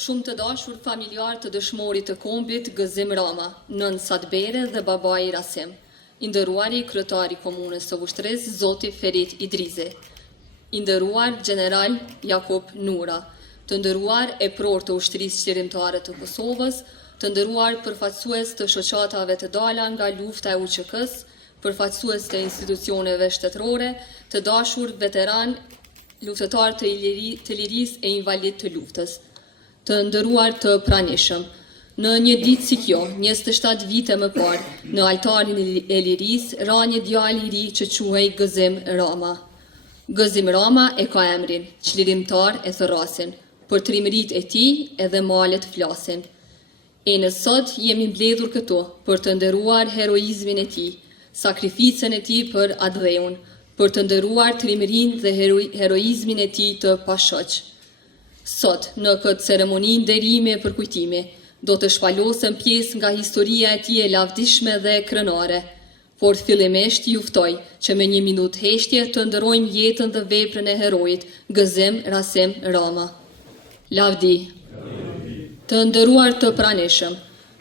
Shumë të dashur familjar të dëshmorit të kombit Gëzim Rama, nën Sadbere dhe babai Rasim, i nderuari kryetari komunës së Vushtrrisë zoti Ferit Idrizi, i nderuar general Jakub Nura, të nderuar e pror të ushtrisë qërimtare të Kosovës, të nderuar përfaqësues të shoqatave të dala nga lufta e UÇK-s, përfaqësues të institucioneve shtetërore, të dashur veteran, luftëtar të lirisë e invalid të luftës, të nderuar të pranishëm. Në një ditë si kjo, 27 vite më parë, në altarin e lirisë, ra një djalë i ri që quhej Gëzim Rama. Gëzim Rama e ka emrin, çlirimtar e thërrasin, për trimërit e tij edhe malet flasin. E në sot jemi mbledhur këtu për të nderuar heroizmin e tij, sakrificën e tij për Adheun, për të nderuar trimërinë dhe heroizmin e tij të pashoq. Sot, në këtë ceremoni nderimi e përkujtimi, do të shpalosëm pjesë nga historia e tij e lavdishme dhe krenare, por fillimisht ju ftoj që me 1 minutë heshtje të nderojmë jetën dhe veprën e herojit Gëzim Rasim Rama. Lavdi. Të nderuar të pranishëm,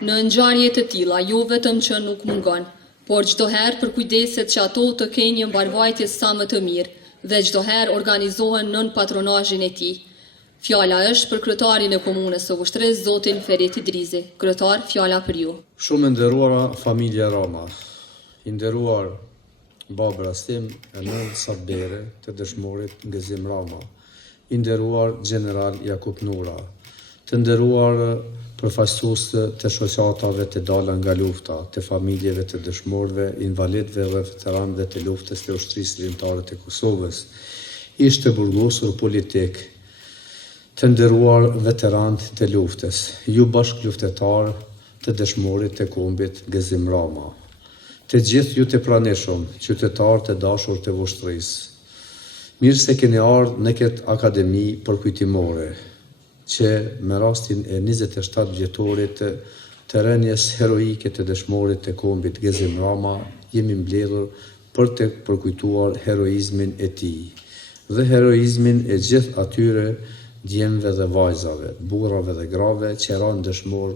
në ngjarje të tilla jo vetëm që nuk mungon, por çdo herë për kujdeset që ato të kenë një mbarvajtje sa më të mirë dhe çdo herë organizohen nën patronazhin e tij. Fjala është për kryetarin e komunës së Vushtrrisë, zotin Ferit Idrizi. Kryetar, fjala për ju. Shumë nderuara familja Rama, i nderuar babë Rasim e nën Sadbere të dëshmorit Gëzim Rama, i nderuar general Jakub Nura, të nderuar përfaqësues të shoqatave të dala nga lufta, të familjeve të dëshmorëve, invalidëve dhe veteranëve të luftës të ushtrisë qërimtare të Kosovës, ish të burgosur politik, të nderuar veterantë të luftës, ju bashkëluftëtar të dëshmorit të kombit Gëzim Rama, të gjithë ju të pranishëm, qytetarë të dashur të Vushtrrisë. Mirë se keni ardhur në këtë akademi përkujtimore, që me rastin e 27 vjetorit të rënies heroike të dëshmorit të kombit Gëzim Rama, jemi mbledhur për të përkujtuar heroizmin e tij dhe heroizmin e gjithë atyre djemve dhe vajzave, burrave dhe grave që ranë dëshmor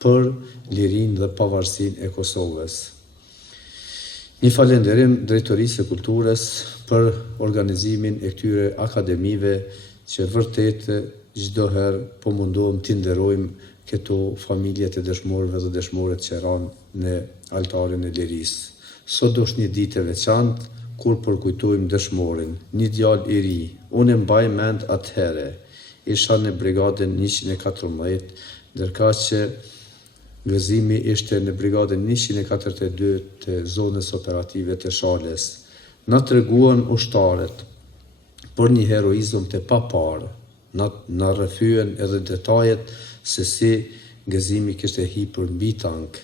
për lirinë dhe pavarësinë e Kosovës. Një falënderim Drejtorisë së Kulturës për organizimin e këtyre akademive që vërtet çdo herë po mundohem t'i nderojmë këto familje të dëshmorëve dhe dëshmorët që ranë në altarin e lirisë. Sot është një ditë e veçantë kur përkujtojmë dëshmorin, një djalë i ri. Unë mbaj mend atëherë isha në brigadën 114, ndërka që Gëzimi ishte në brigadën 142 të zonës operative të Shalës. Na treguan ushtarët për një heroizëm të paparë, na rrëfyen edhe detajet se si Gëzimi kishte hipur mbi tank.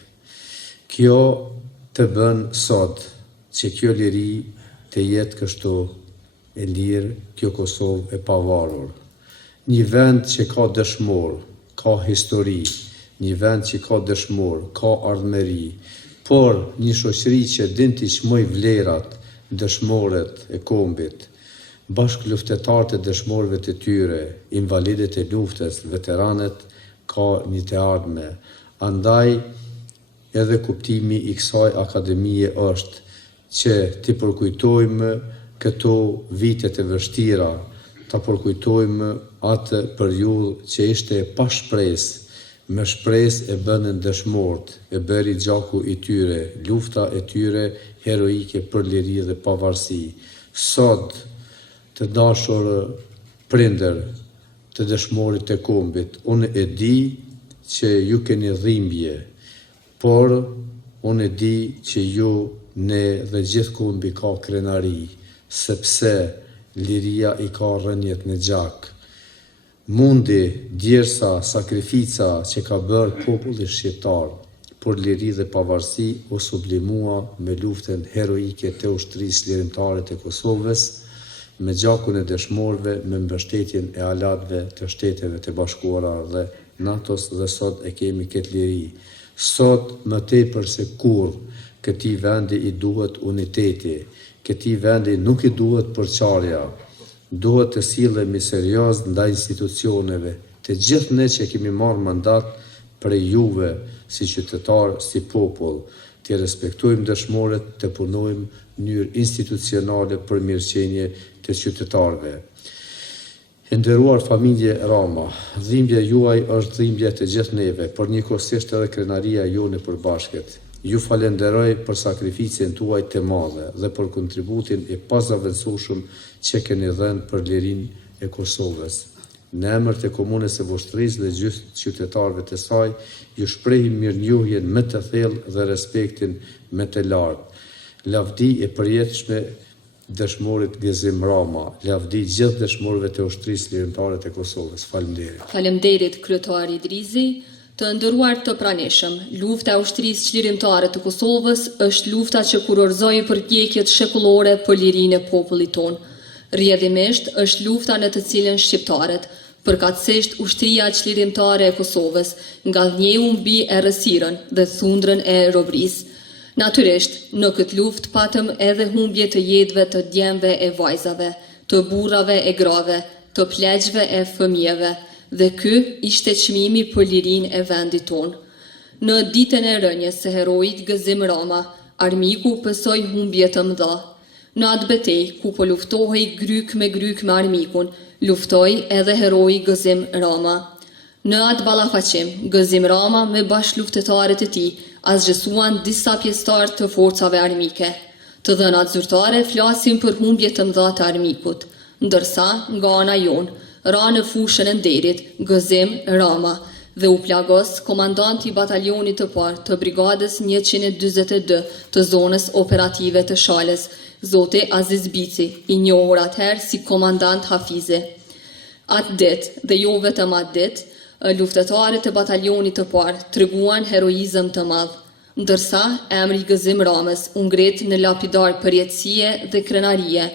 Kjo të bën sot që kjo liri të jetë kështu e lirë, kjo Kosovë e pavarur. Një vend që ka dëshmor, ka histori, një vend që ka dëshmor, ka ardhmëri, por një shoqëri që din t'i çmoj vlerat, dëshmorët e kombit, bashkëluftëtarët e dëshmorëve të tyre, invalidët e luftës, veteranët, ka një të ardhme. Andaj, edhe kuptimi i kësaj akademie është që t'i përkujtojmë këto vitet e vështira, ta përkujtojmë atë periudhë që ishte pa shpresë, me shpresë e bënën dëshmorët, e bëri gjaku i tyre, lufta e tyre heroike për liri dhe pavarësi. Sot, të dashur prindër të dëshmorit të kombit, unë e di që ju keni dhimbje, por unë e di që ju ne dhe gjithë kombi ka krenari, sepse liria i ka rënjet në gjak. Mundi, djersa, sakrifica që ka bërë populli shqiptar për liri dhe pavarësi u sublimua me luftën heroike të ushtrisë lirimtare të Kosovës, me gjakun e dëshmorëve, me mbështetjen e alatëve të Shteteve të Bashkuara dhe NATO-s, dhe sot e kemi këtë liri. Sot më tepër se kurrë këtij vendi i duhet uniteti, këtij vendi nuk i duhet përçarja. Duhet të sillemi serioz ndaj institucioneve, të gjithë ne që kemi marrë mandat prej juve si qytetar, si popull, të respektojmë dëshmorët, të punojmë në mënyrë institucionale për mirëqenie të qytetarëve. Nderuar familje Rama, dhimbja juaj është dhimbja të gjithë neve, por njëkohësisht edhe krenaria jone përbashkët. Ju falenderoj për sakrificën tuaj të madhe dhe për kontributin e pazaventësueshëm që keni dhënë për lirinë e Kosovës. Në emër të komunës së Voshtrisë dhe gjithë qytetarëve të saj, ju shprehim mirënjohjen më të thellë dhe respektin më të lartë. Lavdi e përjetshme dëshmorit Gëzim Rama, lavdi gjithë dëshmorëve të ushtrisë lirimtare të Kosovës. Faleminderit. Faleminderit kryetari Idrizi. Të nderuar të pranishëm, lufta e ushtrisë çlirimtare të Kosovës është lufta që kurorëzoi përpjekjet shekullore për lirinë e popullit tonë. Rrjedhimisht është lufta në të cilën shqiptarët, përkatësisht ushtria çlirimtare e Kosovës, ngallnjeu mbi errësirën dhe thundrën e robërisë. Natyrisht, në këtë luftë patëm edhe humbje të jetëve të djemve e vajzave, të burrave e grave, të pleqve e fëmijëve, dhe ky ishte çmimi për lirinë e vendit tonë. Në ditën e rënies së heroit Gëzim Rama, armiku pësoi humbje të mëdha. Në atë betejë ku po luftohej gryk me armikun, luftoi edhe heroi Gëzim Rama. Në atë ballafaqim, Gëzim Rama me bashkëluftëtarët e tij asgjësuan disa pjesëtar të forcave armike. Të dhënat zyrtare flasin për humbje të mëdha të armikut, ndërsa nga ana jonë ra në fushën e nderit Gëzim Rama dhe u plagos komandanti i batalionit të parë të brigadës 142 të zonës operative të Shalës, Zoti Aziz Bici, i njohur atëherë si komandant Hafizi. Atë ditë dhe jo vetëm atë ditë, luftëtarët e batalionit të parë treguan heroizëm të madh, ndërsa emri Gëzim Ramës u ngrit në lapidar përjetësie dhe krenarie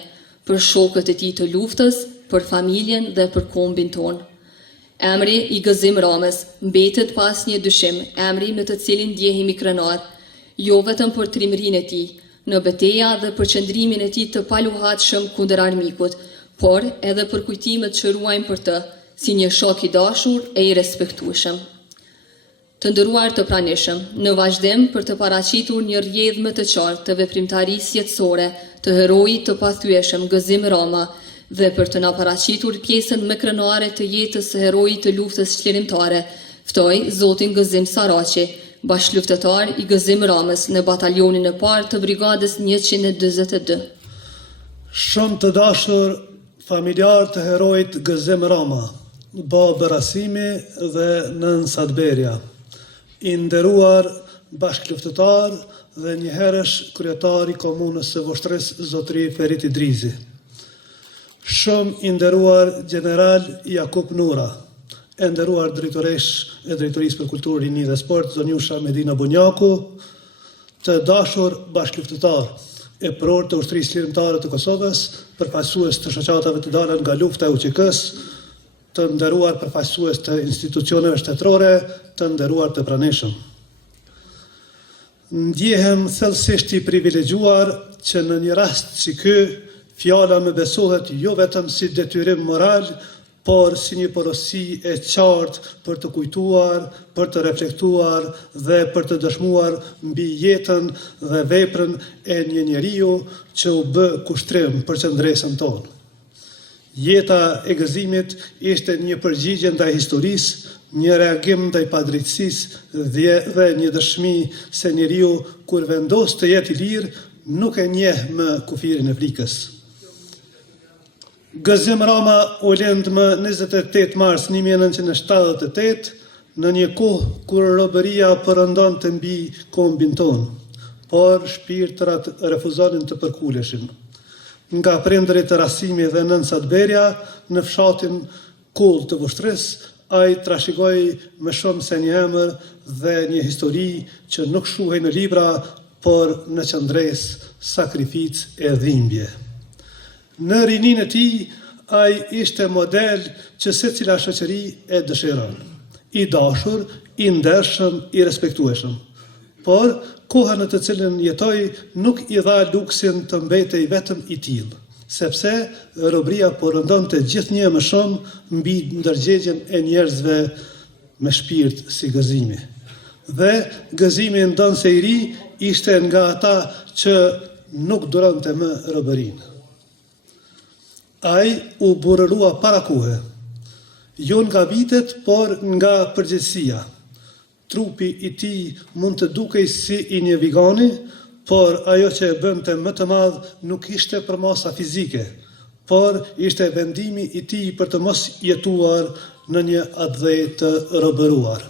për shokët e tij të luftës, për familjen dhe për kombin tonë. Emri i Gëzim Ramës mbetet pas një dyshim, emri me të cilin ndjehemi krenar, jo vetëm për trimërinë e tij, në betejë dhe për qëndrimin e tij të paluhatshëm kundër armikut, por edhe për kujtimet që ruajmë për të, si një shok i dashur e i respektueshëm. Të nderuar të pranishëm, në vazhdim për të paraqitur një rrjedhë më të qartë të veprimtarisë jetësore të heroit të pathyeshëm Gëzim Rama dhe për të na paraqitur pjesën më krenare të jetës së heroit të luftës çlirimtare, ftoj Zotin Gëzim Saraqi, bashkëluftëtar i Gëzim Ramës në batalionin e parë të brigadës 142. Shumë të dashur familjar të heroit Gëzim Rama, babë Rasimi dhe nën Sadberja, i nderuar bashkëluftëtar dhe njëherësh kryetar i komunës së Voshtrisë Zotri Ferit Idrizi. Shumë i nderuar general Jakub Nura, e nderuar drejtoresh e Drejtorisë për Kulturë, Rini dhe Sport, Zonjusha Medina Bunjaku, të dashur bashkëluftëtar e pror të ushtrisë lirimtare të Kosovës, përfaqësues të shoqatave të dalën nga lufta e UÇK-s, të nderuar përfaqësues të institucioneve shtetërore, të nderuar të pranishëm. Ndjehem thellësisht i privilegjuar që në një rast si ky, fjala më besohet jo vetëm si detyrim moral, por si një porosi e qartë për të kujtuar, për të reflektuar dhe për të dëshmuar mbi jetën dhe veprën e një njeriu që u bë kushtrim për qëndresën tonë. Jeta e Gëzimit ishte një përgjigje ndaj historisë, një reagim ndaj padrejtësisë dhe një dëshmi se njeriu kur vendos të jetë i lirë nuk e njeh më kufirin e frikës. Gëzim Rama u lind më 28 mars 1978 në një kohë kur robëria përëndonte mbi kombin tonë, por shpirtrat refuzonin të përkuleshin. Nga prindërit e Rasimi dhe nën Sadberja, në fshatin Koll të Voshtrisë, ai trashëgoi më shumë se një emër dhe një histori që nuk shuhej në libra, por në qëndresë, sakrificë e dhimbje. Në rininë e tij, ai ishte model që secila shoqëri e dëshiron, i dashur, i ndershëm, i respektueshëm. Por koha në të cilën jetoi nuk i dha luksin të mbetej vetëm i tillë, sepse robëria po rëndonte gjithnjë më shumë mbi ndërgjegjen e njerëzve me shpirt si gëzimi. Dhe gëzimi ndonse i ri ishte nga ata që nuk duronte më robërinë. Ai u burrua para kohe, jo nga vitet, por nga përgjegjësia. Trupi i tij mund të dukej si i një vigani, por ajo që e bënte më të madh nuk ishte për masa fizike, por ishte vendimi i tij për të mos jetuar në një atdhej të robëruar.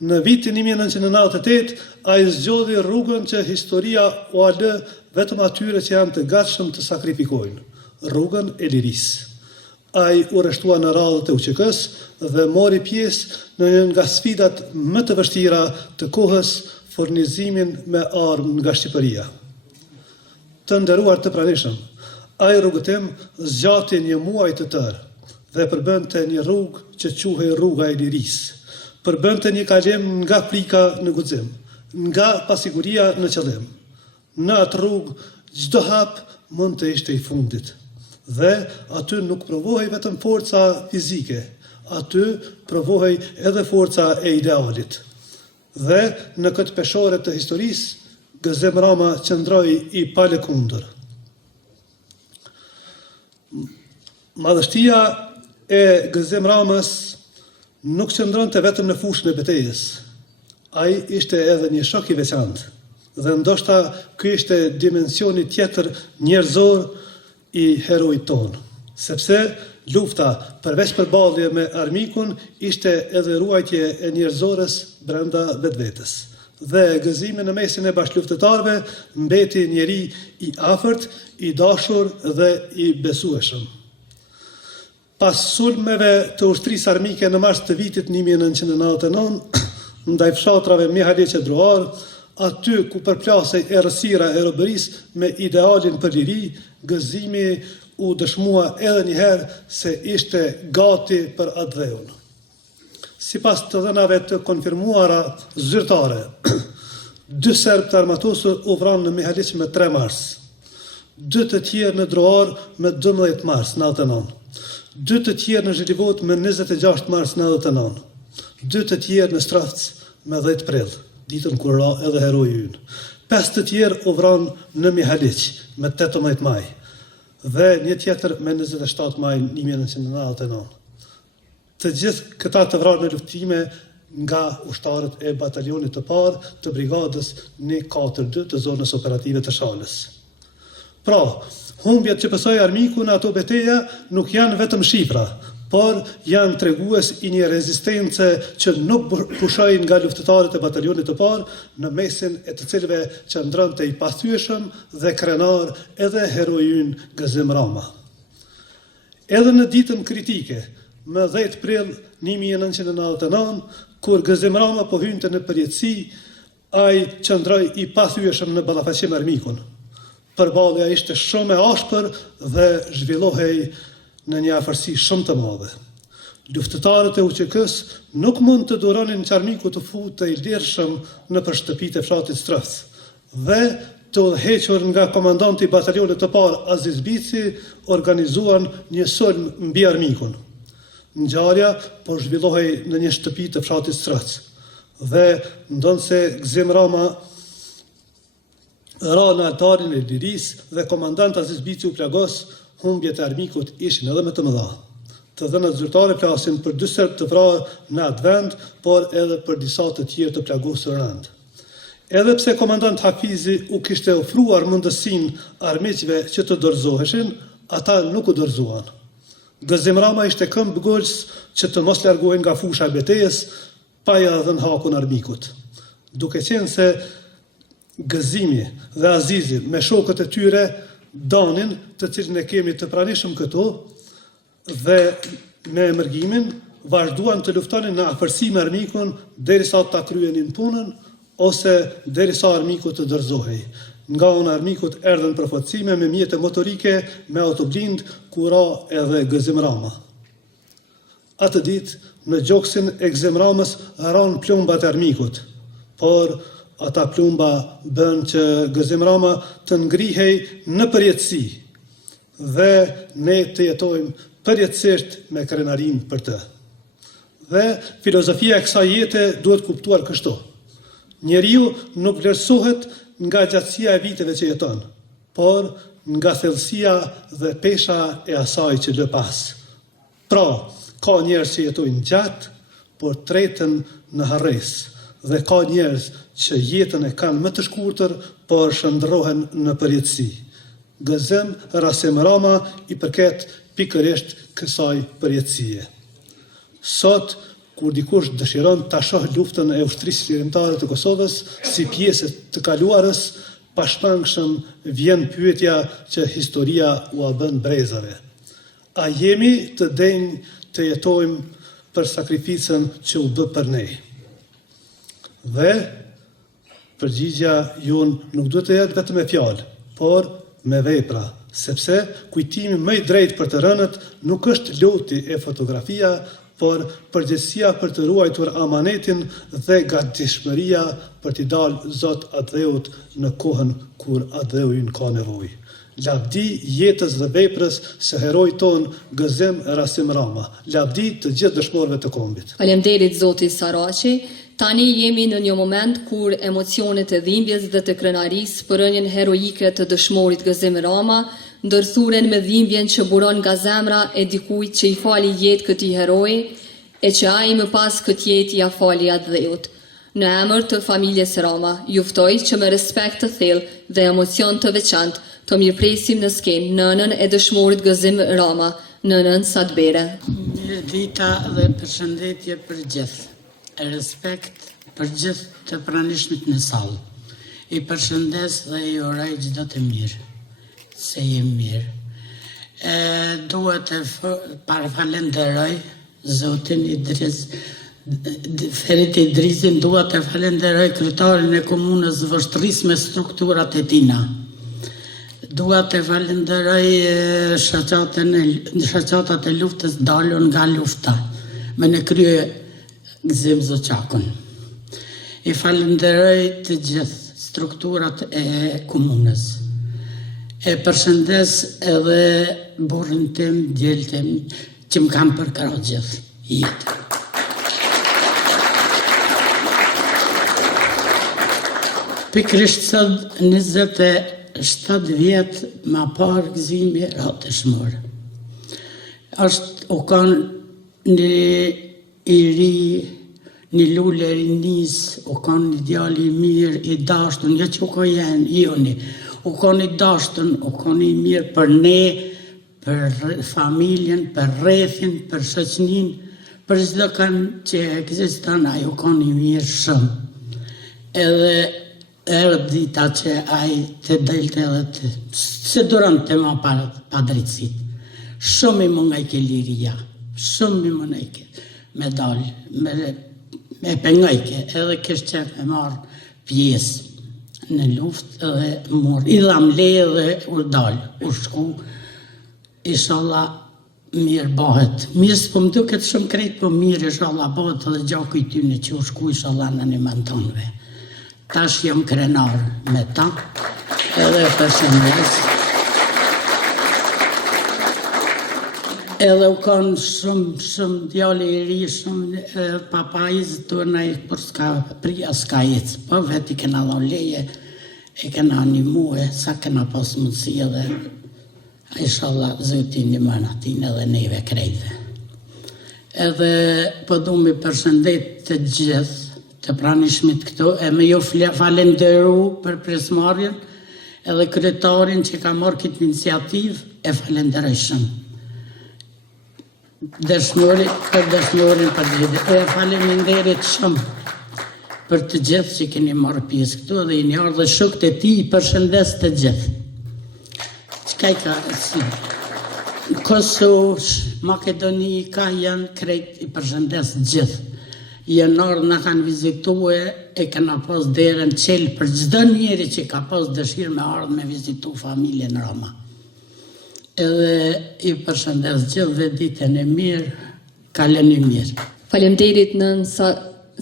Në vitin 1998, ai zgjodhi rrugën që historia u lë vetëm atyre që janë të gatshëm të sakrifikojnë, rrugën e lirisë. Ai u rreshtua në radhët e UÇK-s dhe mori pjesë në një nga sfidat më të vështira të kohës, furnizimin me armë nga Shqipëria. Të nderuar të pranishëm, ai rrugëtim zgjati një muaj të tërë dhe përbënte një rrugë që quhej rruga e lirisë. Përbënte një kalim nga frika në guxim, nga pasiguria në qëllim. Në atë rrugë çdo hap mund të ishte i fundit. Dhe aty nuk provohej vetëm forca fizike, aty provohej edhe forca e idealit. Dhe në këtë peshore të historisë, Gëzim Rama qëndroi i palekundër. Madhështia e Gëzim Ramës nuk qëndronte vetëm në fushën e betejës. Ai ishte edhe një shok i veçantë, dhe ndoshta ky ishte dimensioni tjetër njerëzor i heroit tonë, sepse lufta përveç përballje me armikun ishte edhe ruajtje e njerëzores brenda vetvetes. Dhe gëzimi në mesin e bashkëluftëtarëve mbeti njeri i afërt, i dashur dhe i besueshëm. Pas sulmeve të ushtrisë armike në mars të vitit 1999, ndaj fshatrave Mihaliq e Druar, aty ku përplasej errësira e robërisë me idealin për liri, gëzimi u dëshmua edhe njëherë se ishte gati për atdheun. Sipas të dhënave të konfirmuara zyrtare, 2 serbë të armatosur u vranë në Mihaliq me 3 mars, 2 të tjerë në Druar me 12 mars 99, 2 të tjerë në Zhelivot me 26 mars 99, 2 të tjerë në Stravc me 10 prill, ditën kur ra edhe heroi ynë. 5 të tjerë u vranë në Mihaliq me 18 maj dhe një tjetër me 27 maj 1999. Të gjithë këta të vrarë në luftime nga ushtarët e batalionit të parë të brigadës 142 të zonës operative të Shalës. Pra, humbjet që pësoi armiku në ato betejë nuk janë vetëm shifra, por janë tregues i një rezistence që nuk pushojnë nga luftëtarët e batalionit të parë, në mesin e të cilëve qëndronte i pathyeshëm dhe krenar edhe heroi ynë Gëzim Rama. Edhe në ditën kritike, më 10 prill 1999, kur Gëzim Rama po hynte në përjetësi, ai qëndroi i pathyeshëm në ballafaqim me armikun. Përballja ishte shumë e ashpër dhe zhvillohej në një afërsi shumë të madhe. Luftëtarët e UÇK-s nuk mund të duronin që armiku të futej i lirshëm në shtëpitë e fshatit Stravc dhe të udhëhequr nga komandanti i batalionit të parë Aziz Bici, organizuan një sulm mbi armikun. Ngjarja po zhvillohej në një shtëpi të fshatit Stravc dhe ndonse Gëzim Rama ra në altarin e lirisë dhe komandant Aziz Bici u plagos, humbjet e armikut ishin edhe më të mëdha. Të dhënat zyrtare flasin për 2 serbë të vrarë në atë vend, por edhe për disa të tjerë të plagosur rënd. Edhe pse komandant Hafizi u kishte ofruar mundësinë armiqve që të dorëzoheshin, ata nuk u dorëzuan. Gëzim Rama ishte këmbë gojës që të mos largohen nga fusha e betejës, pa ja dhënë hakun armikut. Duke qenë se Gëzimi dhe Azizi me shokët e tyre Danin, të cilën e kemi të pranishëm këtu, dhe me emërgimin vazhduan të luftonin në afërsi me armikun derisa ta kryenin punën ose derisa armiku të dorëzohej. Nga ana e armikut erdhën përfaqësime me mjete motorike, me autoblind, ku ra edhe Gëzim Rama. Atë ditë në gjoksin e Gëzim Ramës ran plumbat e armikut, por ata plumba bën që Gëzim Rama të ngrihej në përjetësi dhe ne të jetojmë përjetësisht me krenarin për të. Dhe filozofia e kësaj jete duhet kuptuar kështu. Njeriu nuk vlerësohet nga gjatësia e viteve që jeton, por nga thellësia dhe pesha e asaj që lë pas. Pra, ka njerëz që jetojnë gjatë, por tretën në harres, dhe ka njerëz që jetën e kanë më të shkurtër, por shndërrohen në përjetësi. Gëzem Rasim Rama i përket pikërisht kësaj përjetësie. Sot, kur dikush dëshiron ta shohë luftën e ushtrisë lirimtare të Kosovës si pjesë të kaluarës, pashpangshëm vjen pyetja që historia ua bën brezave. A jemi të denjë të jetojmë për sakrificën që u bë për ne? Dhe përgjigja jonë nuk duhet të jetë vetëm me fjalë, por me vepra, sepse kujtimi më i drejtë për të rënët nuk është loti e fotografia, por përgjegjësia për të ruajtur amanetin dhe gatishmëria për t'i dalë Zot Adheut në kohën kur Adheuin ka nevojë. Lavdi jetës dhe veprës së herojit ton Gëzem Rasim Rama. Lavdi të gjithë dëshmorëve të kombit. Faleminderit Zoti Saraçi. Tani jemi në një moment kur emocionet e dhimbjes dhe të krenarisë për rënien heroike të dëshmorit Gëzem Rama ndërthuren me dhimbjen që buron nga zemra e dikujt që i fali jetë këtij heroi e që ai më pas këtë jetë ja fali Adheut. Në emër të familjes Rama, ju ftoj që me respekt të thellë dhe emocion të veçantë të mirëpresim në skenë nënën e dëshmorit Gëzem Rama, nënën Sadbere. Mirëdita dhe përshëndetje për gjithë. Respekt për gjithë të pranishmit në sallë. I përshëndes dhe i uroj çdo të mirë. Se jem mirë. Duhet të falenderoj Zotin Idris, Ferit Idrisin, duhet të falenderoj kryetarin e komunës Vështris me strukturat e tina. Duhet të falenderoj shaqatat e luftës dalën nga lufta, me në krye Gëzim Zoçakun. I falenderoj të gjithë strukturat e komunës. E përshëndes edhe burrin tim, djelin tim, që më kam përkrahur gjithë jetën. Pikërisht sot 27 vjet më parë gëzimi ratëshmor. U kanë një i ri, një lule rinis, u kanë një djali i mirë, i dashtun, jo që u ka jenë, joni. U kanë i dashtun, u kanë i mirë për ne, për familjen, për rrethin, për shoqnin, për çdo kanë që ekziston, ai u kanë i mirë shumë. Edhe erdhi dita që ai të delte edhe të se durante më pa drejtësit. Shumë i mungajke liria, shumë i mungajke me dalë, me pengajke, edhe kështë që me marë pjesë në luft edhe morë. I dham le dhe u dalë, u shku, inshallah mirë bëhet. Mirë s'po më duket shumë krejt, po mirë inshallah bëhet edhe gjaku i tyne që u shku inshallah në një mantonve. Tash jam krenar me ta, edhe përshëndes. Edhe u kanë shumë djali i ri, shumë papajzë të nëj, për prija s'ka jetës, po veti kena dhon leje, e kena animue, sa kena pas mundësi edhe, inshallah, Zoti ndihmon atin edhe neve krejtve. Edhe po du mi përshëndet të gjithë, të pranishmit këtu, e me ju falenderu për pjesëmarrjen, edhe kryetarin që ka marrë këtë iniciativë, e falenderoj shumë. Dëshmorin për gjithë, e faleminderit shumë për të gjithë që keni marrë pjesë këtu dhe i një ardhë shokët e ti i përshëndes të gjithë. Qëka i ka si? Kosovë, Makedoni, ka janë krejt i përshëndes gjithë. Janë ardhë në kanë vizitue, e këna pas derën qelë për çdo njeri që ka pas dëshirë me ardhë me vizitu familjen Rama. Edhe i përshëndes gjithë dhe ditën e mirë, kaleni mirë. Faleminderit nën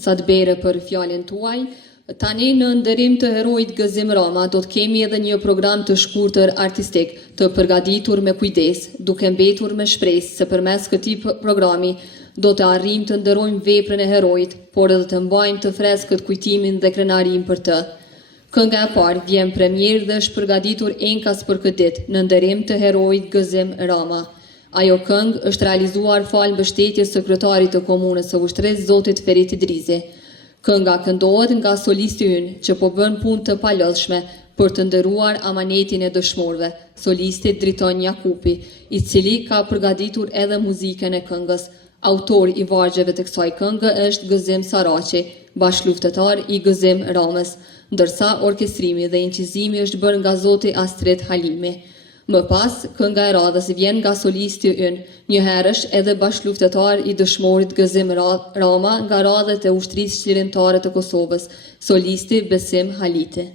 Sadbere për fjalën tuaj. Tani në nderim të heroit Gëzim Rama do të kemi edhe një program të shkurtër artistik të përgatitur me kujdes, duke mbetur me shpresë se përmes këtij programi do të arrijmë të nderojmë veprën e heroit, por edhe të mbajmë të freskët kujtimin dhe krenarin për të. Kënga e parë vjen premier dhe është përgatitur enkas për këtë ditë në nderim të heroit Gëzim Rama. Ajo këngë është realizuar fal mbështetjes së kryetarit të komunës së Vushtresë, zotit Ferit Idrizi. Kënga këndohet nga solisti ynë që po bën punë të palodhshme për të nderuar amanetin e dëshmorëve, solisti Driton Jakupi, i cili ka përgatitur edhe muzikën e këngës. Autor i vargjeve të kësaj këngë është Gëzim Saraçi, bashkëluftëtar i Gëzim Ramës, ndërsa orkestrimi dhe incizimi është bërë nga zoti Astrid Halimi. Më pas, kënga e radhës vjen nga solisti ynë, njëherësh edhe bashkëluftëtar i dëshmorit Gëzim Rama nga radhët e ushtrisë çlirimtare të Kosovës, solisti Besim Haliti.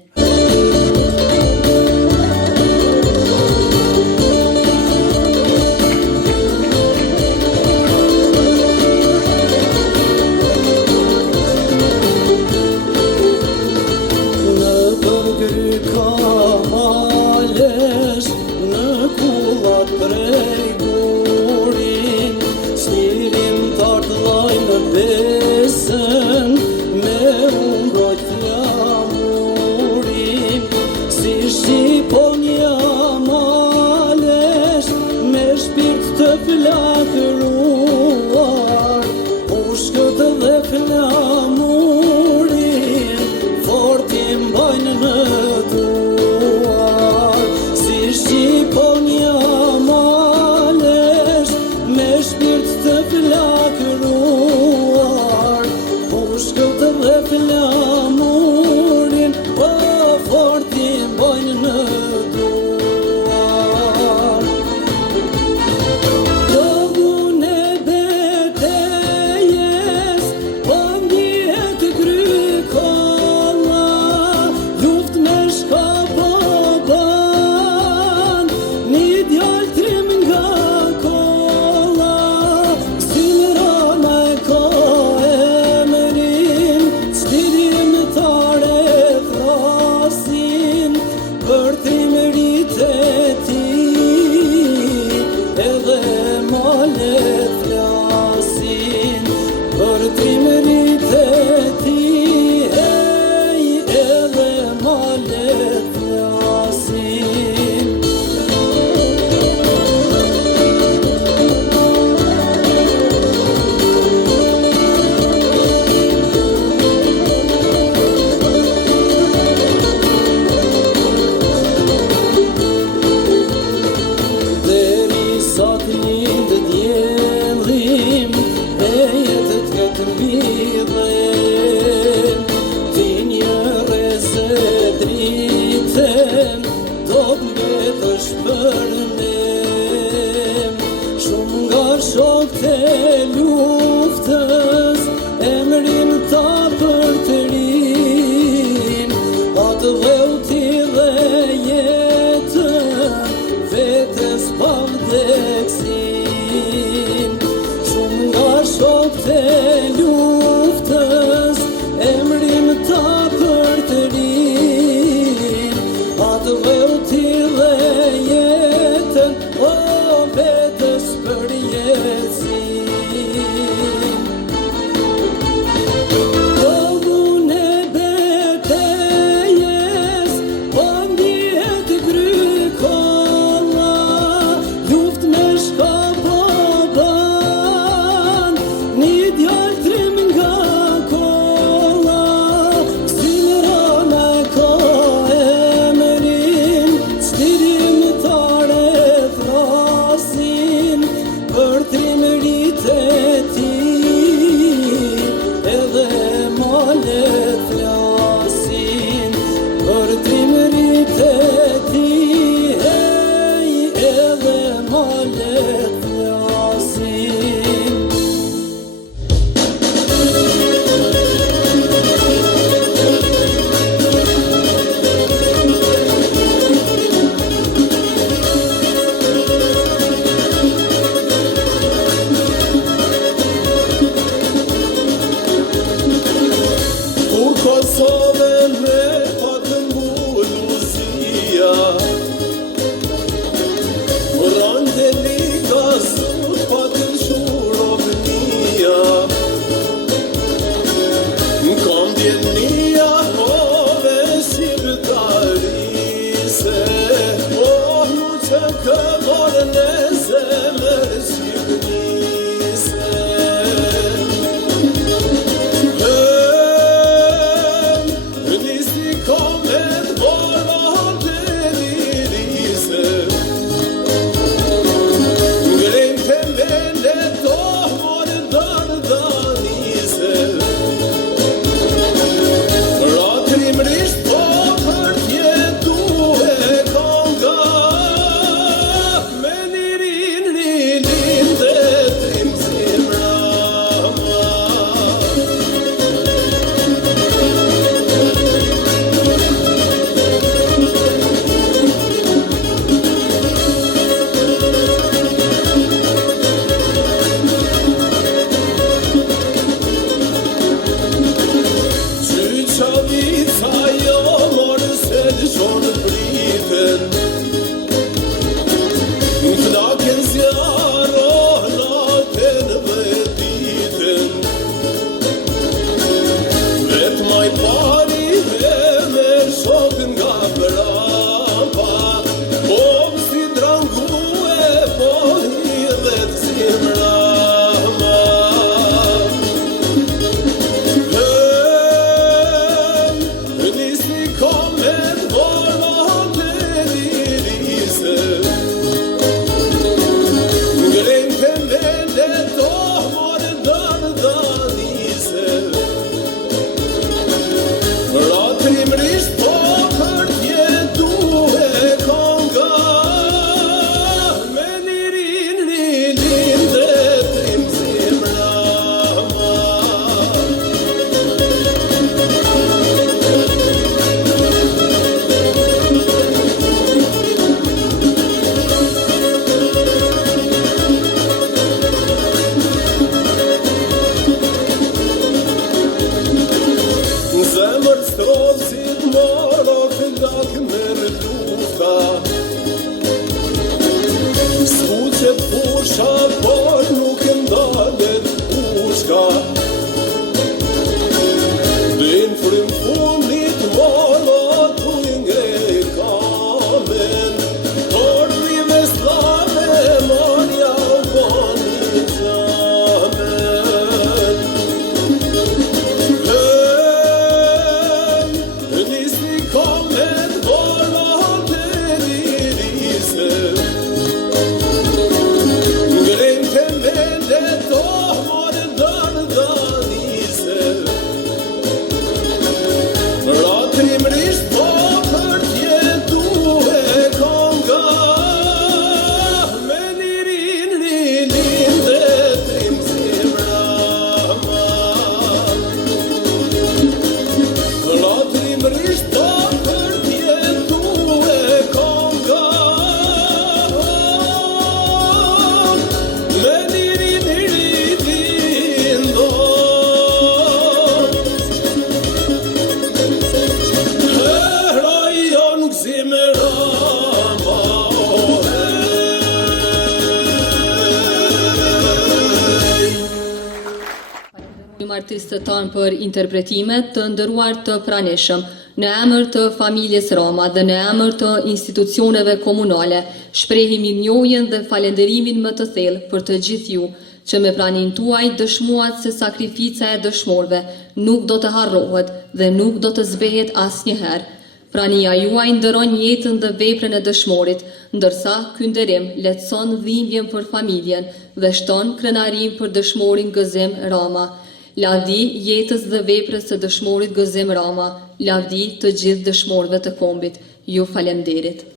Shumë nga shokët e luftës Djenia hove shqiptarise, nu që këmor në zemër shqipnise. Nisi komet boron të lirise, ngrejmë të mene tohmor dardanise. Ratrimrisht po për tjetu e konga, me lirin lindin dhe trim zimrama. Qyqavica jo morë se lëshonë pritën, Knaken zjaro natën dhe ditën, Vet maj pari dhe me shokën nga brapa, Po si drangu e po hidhet zimrama. Nisi komet boron të lirise, ngrejmë të mene tohmor dardanise. Ratrimrisht po për tjetu e konga, me lirin lindin dhe trim zimrama. Zemër strosit morot lak merë lufta, Skuqet fusha por nuk ndalet ushka, Din frim fundit morot u ngrej kamen, Por dhive slave marja u boni qamen. Nisi komet boron të lirise, ngrejmë të mene tohmor dardanise. Ratrimrisht po për tjetu e konga, me lirin lindin dhe trim zimrama. Ratrimrisht po për tjetu e konga, me lirin lindin do. Rajon zimrama, Falenderojmë artistët tanë për interpretimet të ndëruar të pranishëm. Në emër të familjes Rama dhe në emër të institucioneve komunale, shprehim mirënjohjen dhe falenderimin më të thellë për të gjithë ju, që me praninë tuaj dëshmuat se sakrifica e dëshmorëve nuk do të harrohet dhe nuk do të zbehet asnjëherë. Prania juaj ndëron jetën dhe veprën e dëshmorit, ndërsa ky nderim lehtëson dhimbjen për familjen dhe shton krenarim për dëshmorin Gëzim Rama. Lavdi jetës dhe veprës së dëshmorit Gëzim Rama, lavdi të gjithë dëshmorëve të kombit. Ju falenderit.